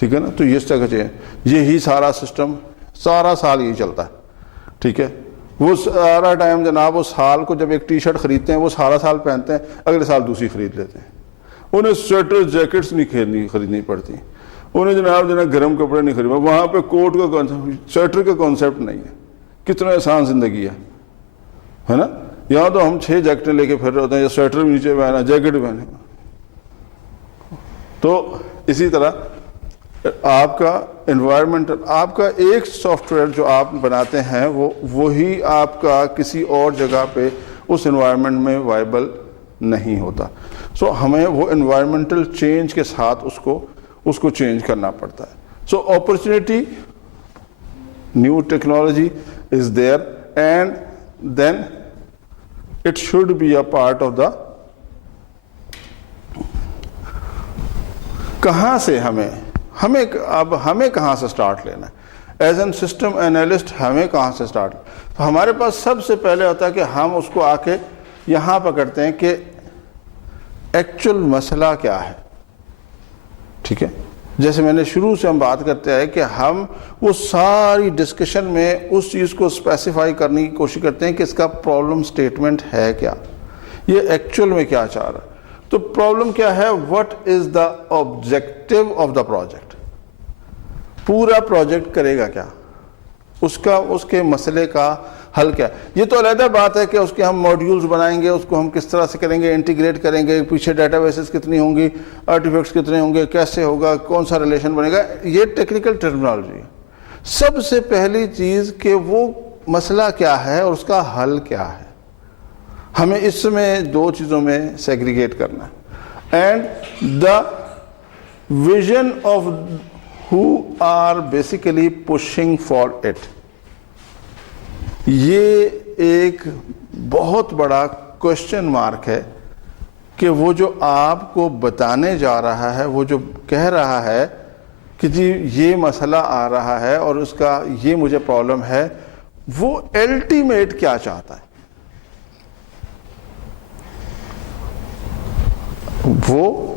ٹھیک ہے نا. تو اس طرح سے یہی سارا سسٹم سارا سال یہی چلتا ہے. ٹھیک ہے, وہ سارا ٹائم جناب وہ سال کو جب ایک ٹی شرٹ خریدتے ہیں وہ سارا سال پہنتے ہیں, اگلے سال دوسری خرید لیتے ہیں. انہیں سویٹر جیکٹس نہیں خریدنی پڑتی, انہیں جناب گرم کپڑے نہیں خریدنا, وہاں پہ کوٹ کا کانسیپٹ سویٹر کا کانسیپٹ نہیں ہے. کتنا آسان زندگی ہے نا. یہاں تو ہم 6 جیکٹیں لے کے پھر رہے ہوتے ہیں, یا سویٹر بھی نیچے پہنا جیکٹ بھی پہنے. تو اسی طرح آپ کا انوائرمنٹ, آپ کا ایک سافٹ ویئر جو آپ بناتے ہیں وہی آپ کا کسی اور جگہ پہ اس انوائرمنٹ میں وائبل نہیں ہوتا. سو ہمیں وہ انوائرمنٹل چینج کے ساتھ اس کو چینج کرنا پڑتا ہے. So opportunity, new technology is there, and then it should be a part of the. کہاں سے ہمیں کہاں سے سٹارٹ لینا ہے ایز این سسٹم اینالسٹ, ہمیں کہاں سے سٹارٹ. تو ہمارے پاس سب سے پہلے ہوتا ہے کہ ہم اس کو آ کے یہاں پکڑتے ہیں کہ ایکچوئل مسئلہ کیا ہے. ٹھیک ہے, جیسے میں نے شروع سے ہم بات کرتے ہیں کہ ہم وہ ساری ڈسکشن میں اس چیز کو اسپیسیفائی کرنے کی کوشش کرتے ہیں کہ اس کا پرابلم سٹیٹمنٹ ہے کیا, یہ ایکچوئل میں کیا چاہ رہا ہے. تو پرابلم کیا ہے, what is the objective of the project. پورا پروجیکٹ کرے گا کیا, اس کے مسئلے کا حل کیا. یہ تو علیحدہ بات ہے کہ اس کے ہم ماڈیولز بنائیں گے, اس کو ہم کس طرح سے کریں گے, انٹیگریٹ کریں گے, پیچھے ڈیٹا بیسز کتنی ہوں گی, آرٹیفیکٹس کتنے ہوں گے, کیسے ہوگا, کون سا ریلیشن بنے گا. یہ ٹیکنیکل ٹرمینالوجی ہے. سب سے پہلی چیز کہ وہ مسئلہ کیا ہے اور اس کا حل کیا ہے, ہمیں اس میں 2 چیزوں میں سیگریگیٹ کرنا ہے. And the vision of who are basically pushing for it. یہ ایک بہت بڑا کوشچن مارک ہے کہ وہ جو آپ کو بتانے جا رہا ہے, وہ جو کہہ رہا ہے کہ جی یہ مسئلہ آ رہا ہے اور اس کا یہ مجھے پرابلم ہے, وہ الٹیمیٹ کیا چاہتا ہے. وہ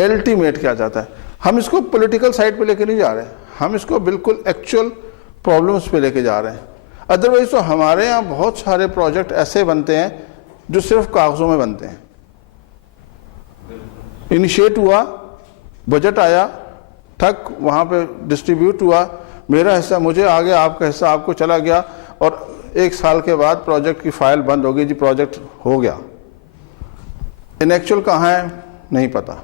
الٹیمیٹ کیا چاہتا ہے. ہم اس کو پولیٹیکل سائڈ پہ لے کے نہیں جا رہے, ہم اس کو بالکل ایکچوئل پرابلمس پہ لے کے جا رہے ہیں. ادروائز تو ہمارے یہاں بہت سارے پروجیکٹ ایسے بنتے ہیں جو صرف کاغذوں میں بنتے ہیں. انیشیٹ ہوا, بجٹ آیا, ٹھک وہاں پہ ڈسٹریبیوٹ ہوا, میرا حصہ مجھے آ گیا, آپ کا حصہ آپ کو چلا گیا, اور 1 سال کے بعد پروجیکٹ کی فائل بند ہو گئی, جی پروجیکٹ ہو گیا. ان ایکچوئل کہاں ہے نہیں پتا.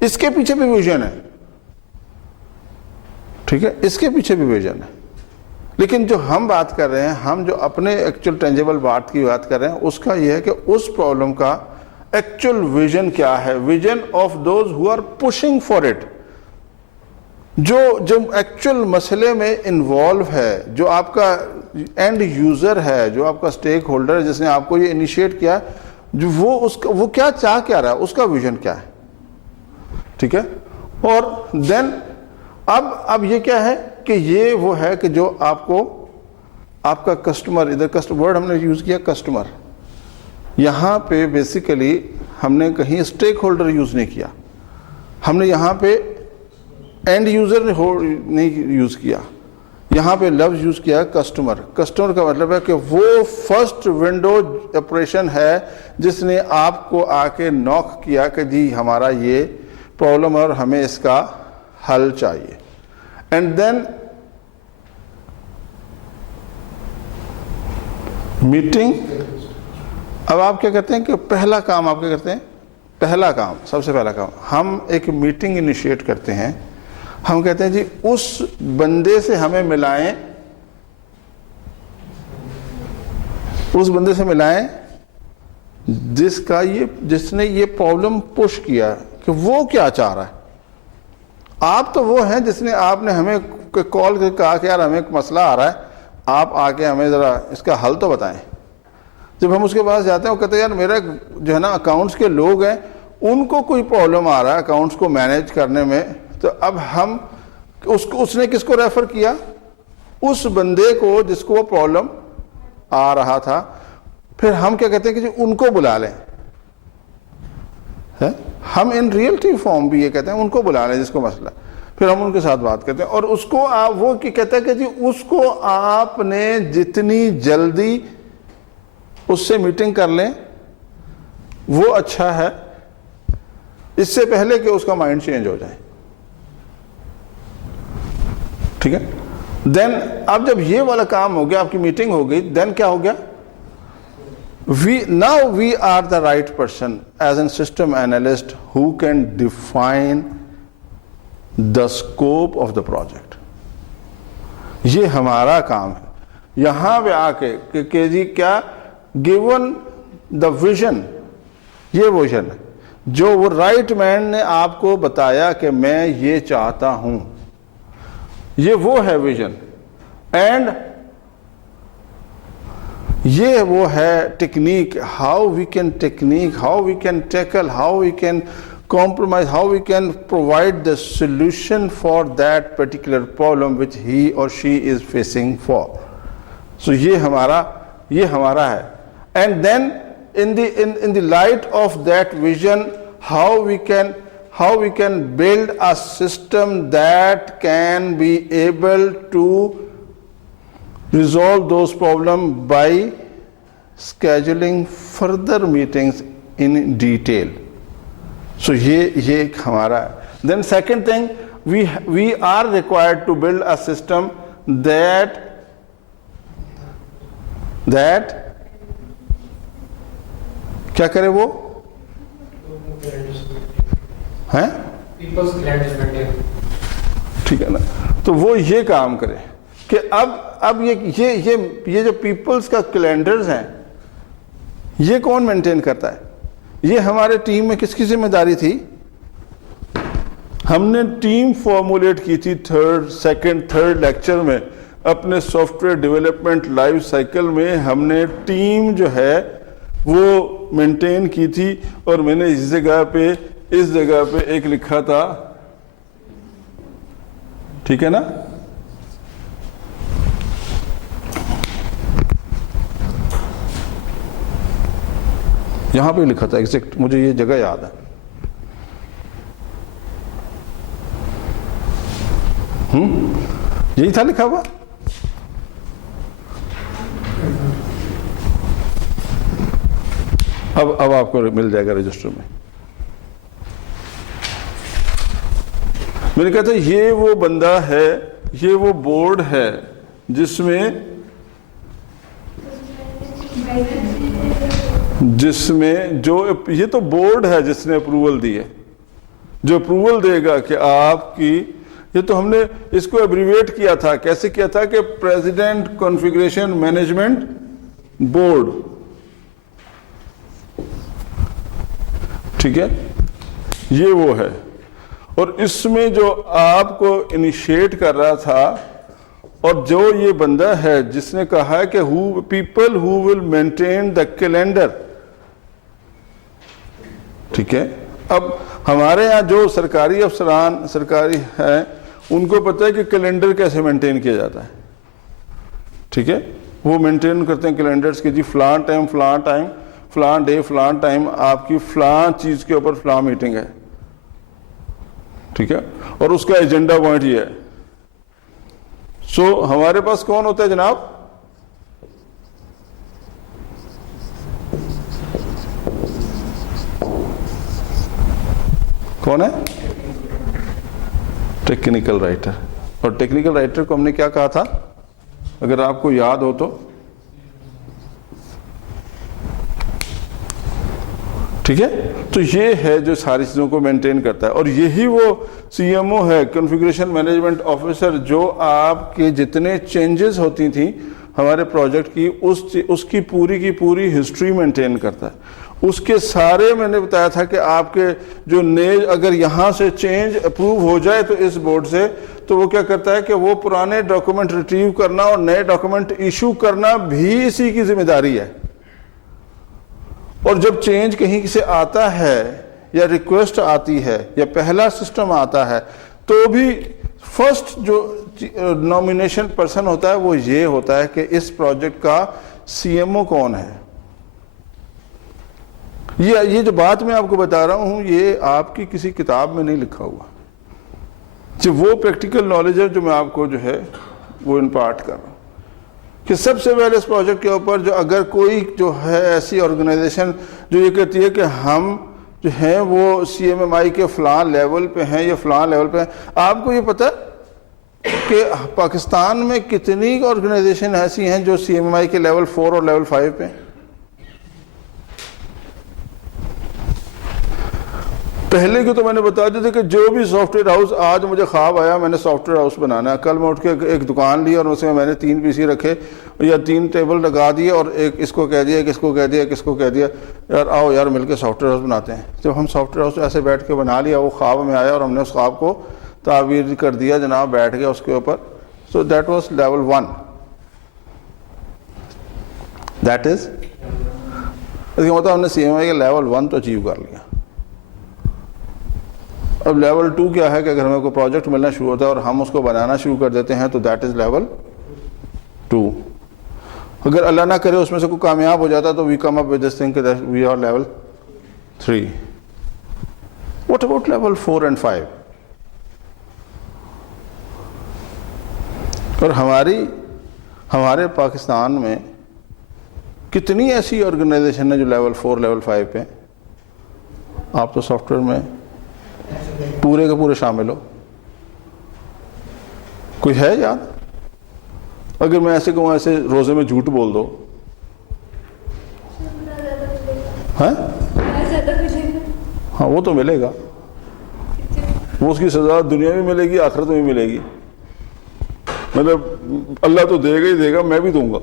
اس کے پیچھے بھی ویژن ہے. ٹھیک ہے, اس کے پیچھے بھی ویژن ہے. لیکن جو ہم بات کر رہے ہیں, ہم جو اپنے ایکچوئل ٹینجیبل بات کی بات کر رہے ہیں, اس کا یہ ہے کہ اس پرابلم کا ایکچوئل ویژن کیا ہے. Vision of those who are pushing for it. جو ایکچوئل مسئلے میں انوالو ہے, جو آپ کا اینڈ یوزر ہے, جو آپ کا اسٹیک ہولڈر ہے, جس نے آپ کو یہ انیشیٹ کیا, جو وہ کیا چاہ کیا رہا ہے, اس کا ویژن کیا ہے. ٹھیک ہے. اور دین اب یہ کیا ہے کہ یہ وہ ہے کہ جو آپ کو آپ کا کسٹمر, ادھر ورڈ ہم نے یوز کیا کسٹمر, یہاں پہ بیسیکلی ہم نے کہیں اسٹیک ہولڈر یوز نہیں کیا, ہم نے یہاں پہ اینڈ یوزر نہیں یوز کیا, یہاں پہ لفظ یوز کیا کسٹمر. کسٹمر کا مطلب ہے کہ وہ فرسٹ ونڈو آپریشن ہے جس نے آپ کو آ کے نوک کیا کہ جی ہمارا یہ پرابلم اور ہمیں اس کا حل چاہیے. And then meeting. اب آپ کیا کرتے ہیں کہ پہلا کام آپ کیا کرتے ہیں, پہلا کام, سب سے پہلا کام, ہم ایک میٹنگ انیشیٹ کرتے ہیں. ہم کہتے ہیں جی اس بندے سے ہمیں ملائیں, اس بندے سے ملائیں جس نے یہ پرابلم پش کیا کہ وہ کیا چاہ رہا ہے. آپ تو وہ ہیں جس نے آپ نے ہمیں کال کر کہا کہ یار ہمیں ایک مسئلہ آ رہا ہے, آپ آ کے ہمیں ذرا اس کا حل تو بتائیں. جب ہم اس کے پاس جاتے ہیں وہ کہتے ہیں یار میرا جو ہے نا اکاؤنٹس کے لوگ ہیں, ان کو کوئی پرابلم آ رہا ہے اکاؤنٹس کو مینیج کرنے میں. تو اب ہم اس نے کس کو ریفر کیا, اس بندے کو جس کو وہ پرابلم آ رہا تھا. پھر ہم کیا کہتے ہیں کہ جی ان کو بلا لیں. ہم ان ریئلٹی فارم بھی یہ کہتے ہیں ان کو بلا لیں جس کو مسئلہ. پھر ہم ان کے ساتھ بات کرتے ہیں، اور اس کو وہ کہتا ہے کہ جی اس کو آپ نے جتنی جلدی اس سے میٹنگ کر لیں وہ اچھا ہے، اس سے پہلے کہ اس کا مائنڈ چینج ہو جائے. ٹھیک ہے. دین اب جب یہ والا کام ہو گیا، آپ کی میٹنگ ہو گئی، دین کیا ہو گیا؟ Now we are the right person as a system analyst who can define the scope of the project. یہ ہمارا کام ہے یہاں پہ آ کے کہ جی کیا given the vision، یہ ویژن ہے جو وہ رائٹ مین نے آپ کو بتایا کہ میں یہ چاہتا ہوں، یہ وہ ہے ویژن، اینڈ یہ وہ ہے technique, how we can tackle, how we can compromise, how we can provide the solution for that particular problem which he or she is facing for. So یہ ہمارا ہے. And then in the light of that vision, how we can build a system that can be able to resolve those problems by scheduling further meetings in detail. So یہ ہمارا ہے. Then second thing, we are required to build a system that کیا کرے وہ ہیں ٹھیک ہے نا. تو وہ یہ کام کرے کہ اب یہ جو پیپلز کا کیلنڈرز ہیں یہ کون مینٹین کرتا ہے؟ یہ ہمارے ٹیم میں کس کی ذمہ داری تھی؟ ہم نے ٹیم فارمولیٹ کی تھی تھرڈ لیکچر میں اپنے soft where development life cycle میں. ہم نے ٹیم جو ہے وہ مینٹین کی تھی، اور میں نے اس جگہ پہ ایک لکھا تھا، ٹھیک ہے نا. یہاں پہ لکھا تھا ایگزیکٹ، مجھے یہ جگہ یاد ہے. یہی تھا لکھا ہوا. اب آپ کو مل جائے گا رجسٹر میں. میں نے کہا تھا یہ وہ بندہ ہے، یہ وہ بورڈ ہے جس میں جو یہ تو بورڈ ہے جس نے اپروول دی ہے، جو اپروول دے گا کہ آپ کی، یہ تو ہم نے اس کو ایبریویٹ کیا تھا. کیسے کیا تھا کہ پریزیڈنٹ کانفیگریشن مینجمنٹ بورڈ. ٹھیک ہے، یہ وہ ہے. اور اس میں جو آپ کو انیشیٹ کر رہا تھا، اور جو یہ بندہ ہے جس نے کہا ہے کہ people who will maintain the calendar. ٹھیک ہے. اب ہمارے ہاں جو سرکاری افسران ہیں ان کو پتہ ہے کہ کیلنڈر کیسے مینٹین کیا جاتا ہے. ٹھیک ہے، وہ مینٹین کرتے ہیں کیلنڈرز کے جی فلاں ٹائم فلاں ڈے فلاں ٹائم آپ کی فلاں چیز کے اوپر فلاں میٹنگ ہے. ٹھیک ہے، اور اس کا ایجنڈا پوائنٹ یہ ہے. سو ہمارے پاس کون ہوتا ہے جناب؟ کون ہے؟ Technical writer. اور ٹیکنیکل رائٹر کو ہم نے کیا کہا تھا اگر آپ کو یاد ہو تو؟ ٹھیک ہے. تو یہ ہے جو ساری چیزوں کو مینٹین کرتا ہے، اور یہی وہ سی ایم او ہے، کنفیگریشن مینجمنٹ آفیسر، جو آپ کے جتنے چینجز ہوتی تھیں ہمارے پروجیکٹ کی اس کی پوری ہسٹری مینٹین کرتا ہے. اس کے سارے میں نے بتایا تھا کہ آپ کے جو نئے اگر یہاں سے چینج اپروو ہو جائے تو اس بورڈ سے، تو وہ کیا کرتا ہے کہ وہ پرانے ڈاکومنٹ ریٹریو کرنا اور نئے ڈاکومنٹ ایشو کرنا بھی اسی کی ذمہ داری ہے. اور جب چینج کہیں سے آتا ہے یا ریکویسٹ آتی ہے یا پہلا سسٹم آتا ہے تو بھی فرسٹ جو نامینیشن پرسن ہوتا ہے وہ یہ ہوتا ہے کہ اس پروجیکٹ کا سی ایم او کون ہے. یہ جو بات میں آپ کو بتا رہا ہوں یہ آپ کی کسی کتاب میں نہیں لکھا ہوا. جو وہ پریکٹیکل نالج ہے جو میں آپ کو جو ہے وہ امپارٹ کر رہا ہوں کہ سب سے پہلے اس پروجیکٹ کے اوپر جو اگر کوئی جو ہے ایسی آرگنائزیشن جو یہ کہتی ہے کہ ہم جو ہیں وہ CMMI کے فلاں لیول پہ ہیں یا فلاں لیول پہ ہیں، آپ کو یہ پتہ ہے کہ پاکستان میں کتنی آرگنائزیشن ایسی ہیں جو CMMI کے لیول 4 اور لیول 5 پہ ہیں؟ پہلے کی تو میں نے بتا دیا تھا کہ جو بھی سافٹ ویئر ہاؤس، آج مجھے خواب آیا میں نے سافٹ ویئر ہاؤس بنانا ہے، کل میں اٹھ کے ایک دکان لی اور اس میں نے 3 PC رکھے یا 3 ٹیبل لگا دیے اور ایک اس کو کہہ دیا، ایک اس کو کہہ دیا، ایک اس کو کہہ دیا، یار آؤ یار مل کے سافٹ ویئر ہاؤس بناتے ہیں۔ جب ہم سافٹ ویئر ہاؤس ایسے بیٹھ کے بنا لیا، وہ خواب میں آیا اور ہم نے اس خواب کو تعبیر کر دیا جناب، بیٹھ گیا اس کے اوپر۔ So that was level 1، that is اس کا مطلب ہم نے CMMI کا لیول 1 تو اچیو کر لیا۔ اب لیول 2 کیا ہے کہ اگر ہمیں کوئی پروجیکٹ ملنا شروع ہوتا ہے اور ہم اس کو بنانا شروع کر دیتے ہیں تو دیٹ از لیول 2۔ اگر اللہ نہ کرے اس میں سے کوئی کامیاب ہو جاتا تو وی کم اپ ود دس تھنگ کہ we are level 3۔ What about level 4 and 5؟ اور ہمارے پاکستان میں کتنی ایسی آرگنائزیشن ہے جو لیول 4 لیول 5 پہ؟ آپ تو سافٹ ویئر میں پورے کے پورے شامل ہو، کوئی ہے یاد؟ اگر میں ایسے کہوں ایسے روزے میں جھوٹ بول دو، ہاں وہ تو ملے گا، وہ اس کی سزا دنیا میں ملے گی، آخرت میں بھی ملے گی۔ مطلب اللہ تو دے گا ہی دے گا، میں بھی دوں گا۔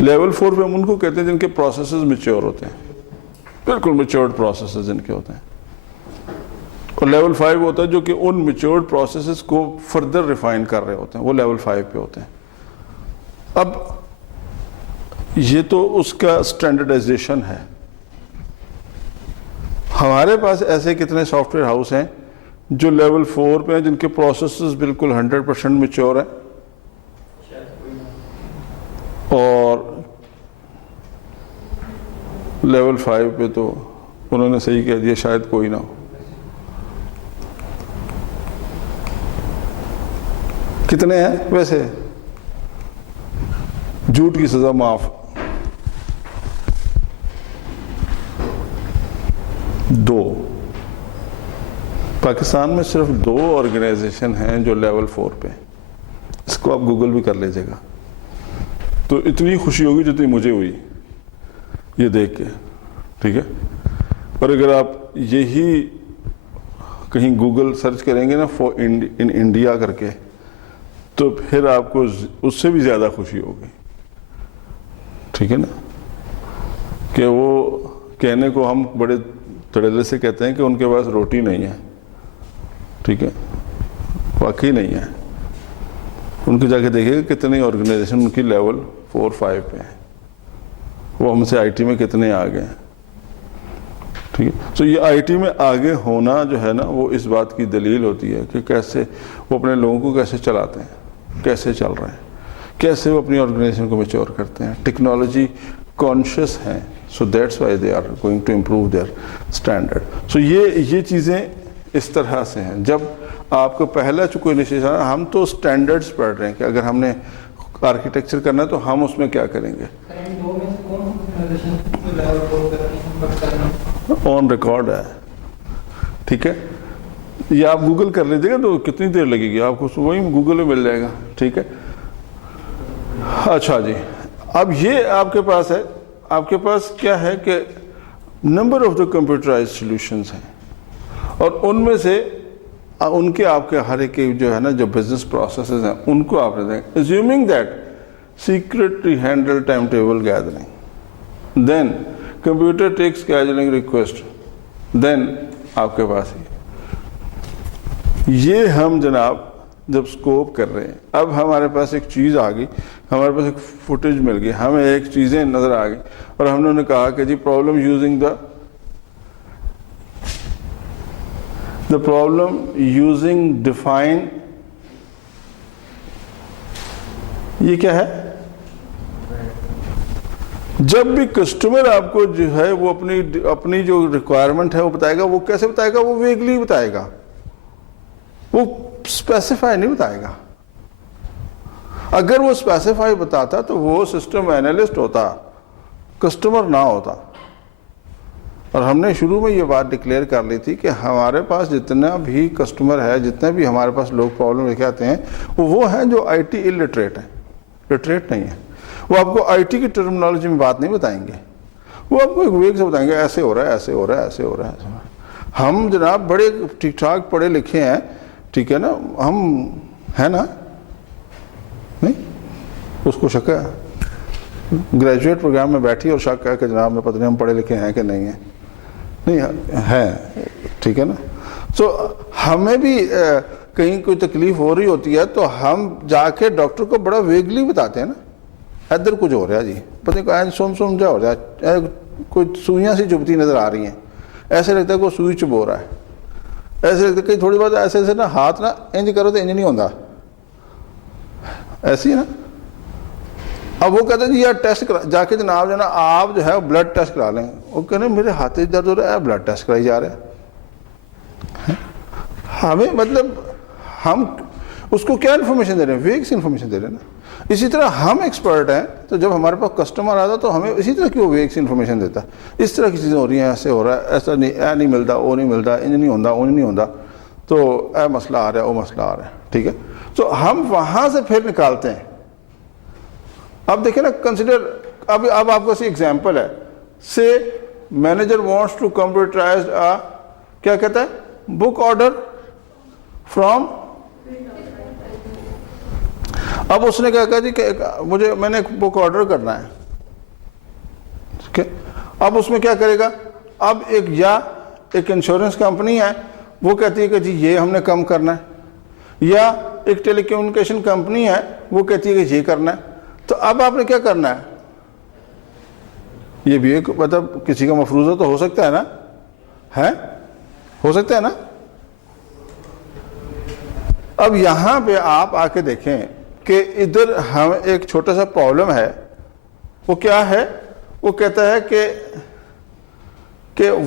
لیول 4 پہ ہم ان کو کہتے ہیں جن کے پروسیسز میچور ہوتے ہیں، بالکل میچورڈ پروسیسز جن کے ہوتے ہیں، اور لیول 5 ہوتا ہے جو کہ ان میچورڈ پروسیسز کو فردر ریفائن کر رہے ہوتے ہیں، وہ لیول 5 پہ ہوتے ہیں۔ اب یہ تو اس کا اسٹینڈرڈائزیشن ہے۔ ہمارے پاس ایسے کتنے سافٹ ویئر ہاؤس ہیں جو لیول 4 پہ ہیں، جن کے پروسیسز بالکل 100% میچور ہیں، اور لیول 5 پہ تو انہوں نے صحیح کہہ دیا شاید کوئی نہ ہو۔ کتنے ہیں ویسے؟ جھوٹ کی سزا معاف، 2۔ پاکستان میں صرف 2 آرگنائزیشن ہیں جو لیول 4 پہ، اس کو آپ گوگل بھی کر لیجیے گا تو اتنی خوشی ہوگی جتنی مجھے ہوئی یہ دیکھ کے، ٹھیک ہے؟ اور اگر آپ یہی کہیں گوگل سرچ کریں گے نا ان انڈیا کر کے، تو پھر آپ کو اس سے بھی زیادہ خوشی ہوگی، ٹھیک ہے نا؟ کہ وہ کہنے کو ہم بڑے تڑلے سے کہتے ہیں کہ ان کے پاس روٹی نہیں ہے، ٹھیک ہے؟ واقعی نہیں ہے۔ ان کو جا کے دیکھیں کہ کتنی آرگنائزیشن ان کی لیول 4 5 پہ ہیں، وہ ہم سے IT میں کتنے آگے ہیں، ٹھیک ہے؟ تو یہ IT میں آگے ہونا جو ہے نا، وہ اس بات کی دلیل ہوتی ہے کہ کیسے وہ اپنے لوگوں کو کیسے چلاتے ہیں، کیسے چل رہے ہیں، کیسے وہ اپنی آرگنائزیشن کو میچور کرتے ہیں، ٹیکنالوجی کانشیس ہیں، so that's why they are going to improve their standard. So یہ چیزیں اس طرح سے ہیں۔ جب آپ کو پہلا کوئی انیشیشن، ہم تو اسٹینڈرڈس پڑھ رہے ہیں کہ اگر ہم نے آرکیٹیکچر کرنا ہے تو ہم اس میں کیا کریں گے۔ آن ریکارڈ ہے، ٹھیک ہے؟ یہ آپ گوگل کر لیجیے گا تو کتنی دیر لگے گی آپ کو، وہی گوگل میں مل جائے گا، ٹھیک ہے؟ اچھا جی، اب یہ آپ کے پاس ہے، آپ کے پاس کیا ہے کہ number of the computerize solutions ہیں، اور ان میں سے ان کے آپ کے ہر ایک جو ہے نا جو بزنس پروسیسز ہیں ان کو آپ نے دیکھیں، assuming that secretly handle timetable gathering, then computer takes scheduling request, then آپ کے پاس یہ ہم جناب جب سکوپ کر رہے ہیں، اب ہمارے پاس ایک چیز آ گئی، ہمارے پاس ایک فوٹیج مل گئی، ہمیں ایک چیزیں نظر آ گئی، اور ہم نے کہا کہ جی problem using the problem using define یہ کیا ہے؟ جب بھی کسٹمر آپ کو جو ہے وہ اپنی جو ریکوائرمنٹ ہے وہ بتائے گا، وہ کیسے بتائے گا؟ وہ ویگلی بتائے گا، وہ اسپیسیفائی نہیں بتائے گا. اگر وہ اسپیسیفائی بتاتا تو وہ سسٹم اینالسٹ ہوتا، کسٹمر نہ ہوتا. اور ہم نے شروع میں یہ بات ڈکلیئر کر لی تھی کہ ہمارے پاس جتنا بھی کسٹمر ہے، جتنے بھی ہمارے پاس لوگ پرابلم لے کے آتے ہیں، وہ ہیں جو آئی ٹی الٹریٹ ہیں، لٹریٹ نہیں ہے. وہ آپ کو آئی ٹی کی ٹرمنالوجی میں بات نہیں بتائیں گے، وہ آپ کو ایک ویگ سے بتائیں گے ایسے ہو رہا ہے، ایسے ہو رہا ہے، ایسے ہو رہا ہے، ایسے ہو رہا ہے. ہم جناب بڑے ٹھیک ٹھاک پڑھے لکھے ہیں، ٹھیک ہے نا، ہم ہے نا، نہیں اس کو شک ہے، گریجویٹ پروگرام میں بیٹھی اور شک ہے کہ جناب میں پتہ نہیں ہم پڑھے لکھے ہیں کہ نہیں ہیں. نہیں ہے، ٹھیک ہے نا. سو ہمیں بھی کہیں کوئی تکلیف ہو رہی ہوتی ہے تو ہم جا کے ڈاکٹر کو بڑا ویگلی بتاتے ہیں نا، ادھر کچھ ہو رہا ہے جی، پتہ نہیں سم جا ہو رہا ہے، کوئی سوئیاں سی چبھتی نظر آ رہی ہیں، ایسے لگتا ہے کوئی سوئی چبو رہا ہے، ایسے لگتا ہے کہ تھوڑی بات ایسے ایسے نا ہاتھ نا انج کرو تو انج نہیں ہوتا، ایسی ہے نا. اب وہ کہتے ہیں جی یار ٹیسٹ کرا، جا کے جناب جو ہے نا آپ جو ہے بلڈ ٹیسٹ کرا لیں. وہ کہنے میرے ہاتھ درد ہو رہا ہے، بلڈ ٹیسٹ کرائی جا رہا ہے. ہمیں مطلب ہم اس کو کیا انفارمیشن دے رہے ہیں؟ ویگ سی انفارمیشن دے رہے ہیں نا. اسی طرح ہم ایکسپرٹ ہیں تو جب ہمارے پاس کسٹمر آتا تو ہمیں اسی طرح کی وہ ویگ سی انفارمیشن دیتا ہے، اس طرح کی چیزیں ہو رہی ہیں، ایسے ہو رہا ہے، ایسا نہیں، اے نہیں ملتا، وہ نہیں ملتا، انج نہیں ہوتا، اونج نہیں ہوتا، تو اے مسئلہ آ رہا ہے، وہ مسئلہ آ رہا ہے. ٹھیک ہے، تو ہم وہاں سے پھر نکالتے ہیں. اب دیکھیں نا، کنسیڈر اب آپ کو سی ایگزامپل ہے، سے مینیجر وانٹس ٹو کمپیوٹرائز کیا کہتا ہے، بک آرڈر فرام. اب اس نے کیا کہا جی کہ میں نے ایک بک آرڈر کرنا ہے، ٹھیک ہے. اب اس میں کیا کرے گا؟ اب ایک انشورنس کمپنی ہے، وہ کہتی ہے کہ جی یہ ہم نے کم کرنا ہے، یا ایک ٹیلی کمیونیکیشن کمپنی ہے، وہ کہتی ہے کہ یہ کرنا ہے. تو اب آپ نے کیا کرنا ہے؟ یہ بھی ایک مطلب کسی کا مفروضہ تو ہو سکتا ہے نا، ہے ہو سکتا ہے نا. اب یہاں پہ آپ آ کے دیکھیں کہ ادھر ہم ایک چھوٹا سا پرابلم ہے. وہ کیا ہے؟ وہ کہتا ہے کہ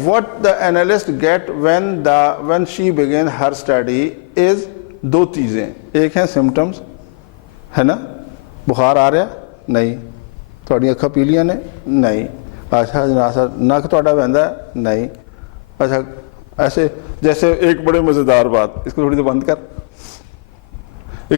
what the analyst get when she begin her study is دو چیزیں. ایک ہے سمٹمز، ہے نا، بخار آ رہا نہیں، تھوڑی اکھا پیلیاں نے نہیں، اچھا جناب نک تھوڑا بہندا ہے نہیں، اچھا ایسے جیسے ایک بڑے مزیدار بات، اس کو تھوڑی دیر بند کر،